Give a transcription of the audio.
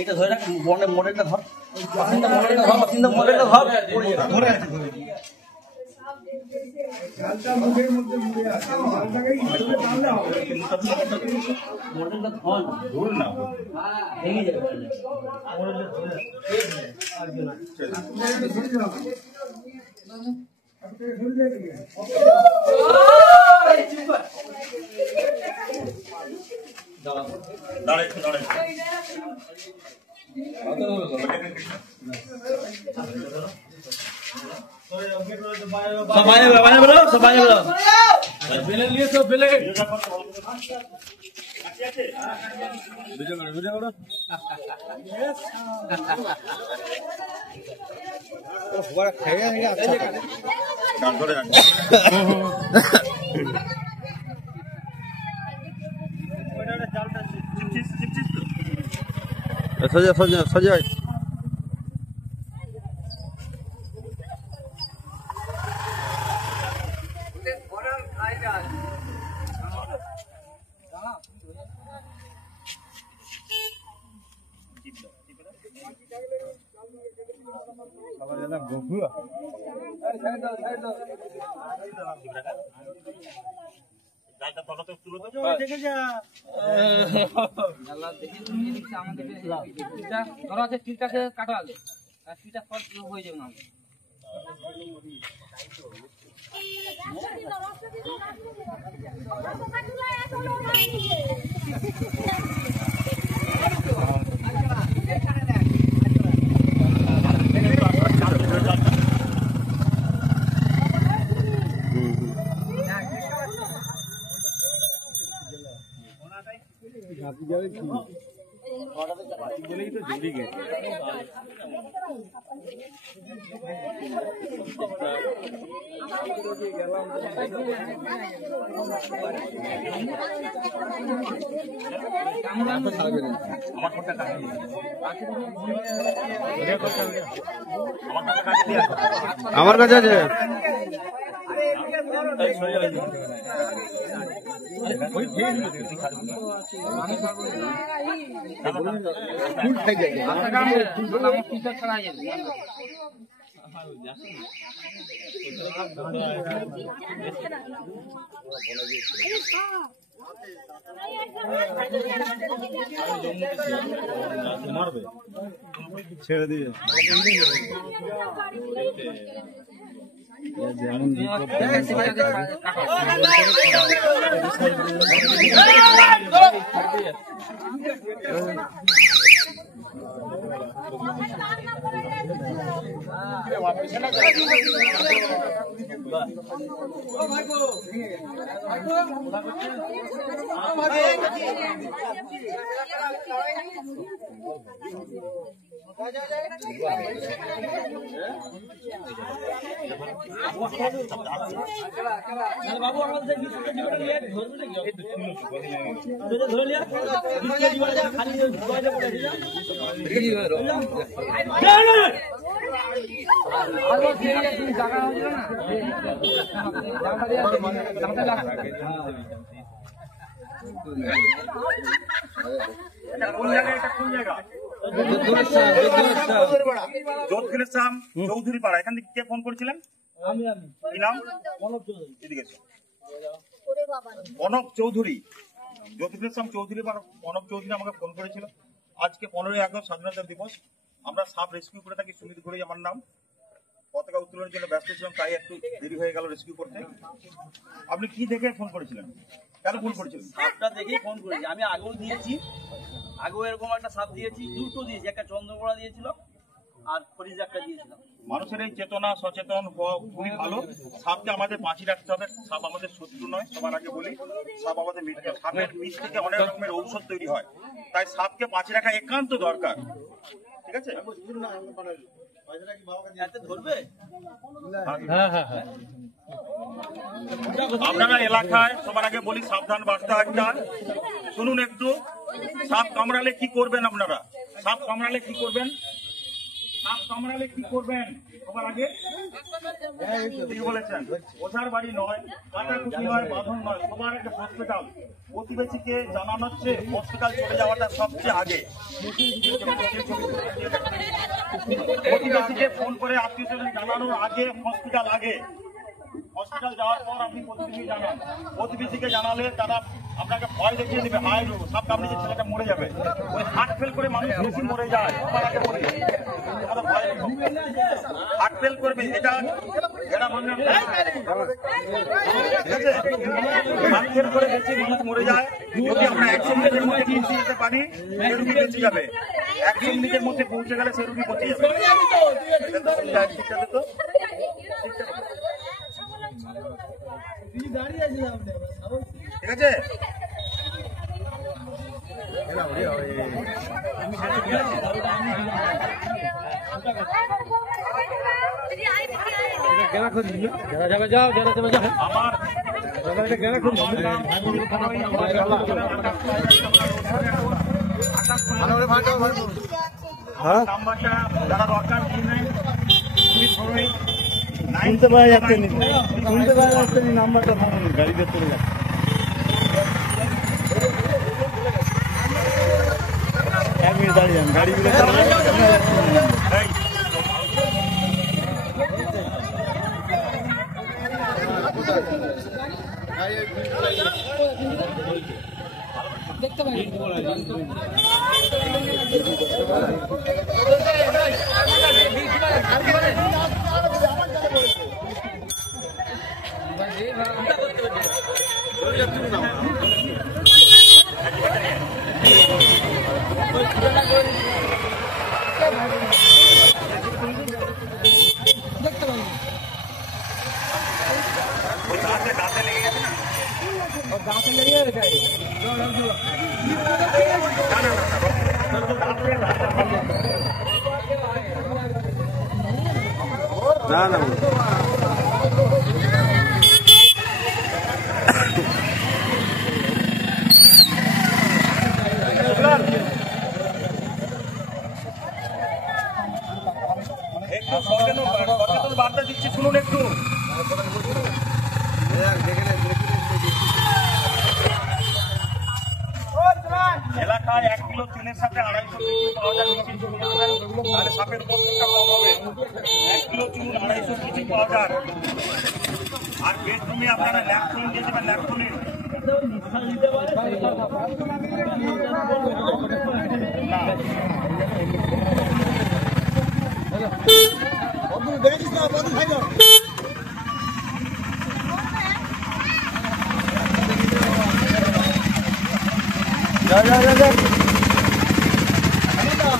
এটা ধরে রাখ, মোড়েটা ধর, মোড়েটা ধর, ধরে আছে মুখের মধ্যে सजा আমার কাছে আছে ছেড়ে দিয়ে बाबू চৌধুরী পাড়া এখান থেকে কে ফোন করেছিলেন? কনক চৌধুরী, জ্যোতির্বিদ চৌধুরী পাড়া কনক চৌধুরী আমাকে ফোন করেছিল। আজকে 15ই আগস্ট স্বাধীনতা দিবস, আমরা সাব রেস্কিউ করে থাকি। সুমিত ঘোড়াই আমার নাম। পতাকা উত্তোলনের জন্য ব্যস্ত ছিলাম, তাই একটু দেরি হয়ে গেল রেস্কিউ করতে। আপনি কি দেখে ফোন করেছিলেন? কেন ফোন করেছিলেন? সাপটা দেখেই ফোন করেছি। আমি আগেও দিয়েছি, আগেও এরকম একটা সাপ দিয়েছি, দুটো দিয়েছি, একটা চন্দ্রকোড়া দিয়েছিল আর ফরিজ একটা দিয়েছিলাম। মানুষের এই চেতনা সচেতন হওয়া খুবই ভালো। সাপকে আমাদের বাঁচি রাখতে হবে। সাপ আমাদের শত্রু নয়, সবার আগে বলি। সাপ আমাদের মিত্র। সাপের বিষ থেকে অনেক রকমের ঔষধ তৈরি হয়, তাই সাপকে বাঁচি রাখা একান্ত দরকার। ঠিক আছে? ধরবে? হ্যাঁ হ্যাঁ হ্যাঁ। আপনারা এলাকায় সবার আগে বলি সাবধান বার্তা একটা শুনুন একটু। সাপ কামড়ালে কি করবেন আপনারা? সাপ কামড়ালে কি করবেন? সাপ কামড়ালে কি করবেন? সবার আগে ঠিক বলেছেন। ওঝার বাড়ি নয়, কাটাকুটি নয়, বাঁধন নয়, সবার আগে হসপিটাল। প্রতিবেশীকে জানানো হচ্ছে হসপিটাল চলে যাওয়াটা সবচেয়ে আগে। প্রতিবেশীকে ফোন করে আত্মীয়-স্বজন জানানোর আগে হসপিটাল আগে। হসপিটাল যাওয়ার পর আপনি প্রতিবেশী জানান। প্রতিবেশীকে জানালে তারা আপনাকে ভয় দেখিয়ে দেবে, হায় সাপ কামড়ে যে ছেলেটা মরে যাবে। ওই হার্ট ফেল করে মানুষ বেশি মরে যায়। সবার আগে বলি হার্ট ফেল করবে, এটা মানে ঠিক আছে। হার্ট ফেল করে বেশি মানুষ মরে যায়। যদি আমরা 100 মিনিটের মধ্যে পৌঁছে যেতে পারি সে রুগী বেঁচে যাবে। 100 মিনিটের মধ্যে পৌঁছে গেলে সে রুগী বেঁচে যাবে। ঠিক আছে তো? ঠিক আছে। নাম্বারটা যারা দরকার শুনতে পাওয়া যাচ্ছে না, শুনতে পাওয়া যাচ্ছে না, নাম্বারটা গাড়িতে চলে যাচ্ছে। এক মিনিট দাঁড়িয়ে যান, গাড়িগুলো দেখতে পাই না না একটু সচেতন বার্তা দিচ্ছি, শুনুন একটু। এলাকায় 1 কিলো চুনের সাথে 250 কেজি পাওয়া যায়, মিষ্টি চুন দেবেন, তাহলে সাপের উপদ্রবটা কম হবে। 1 কিলো চুন 250 কেজি পাওয়া যায়। আর বেডরুমে আপনারা ল্যাপটন দিয়ে দেবেন, ল্যাপটনের যা যা যা যা না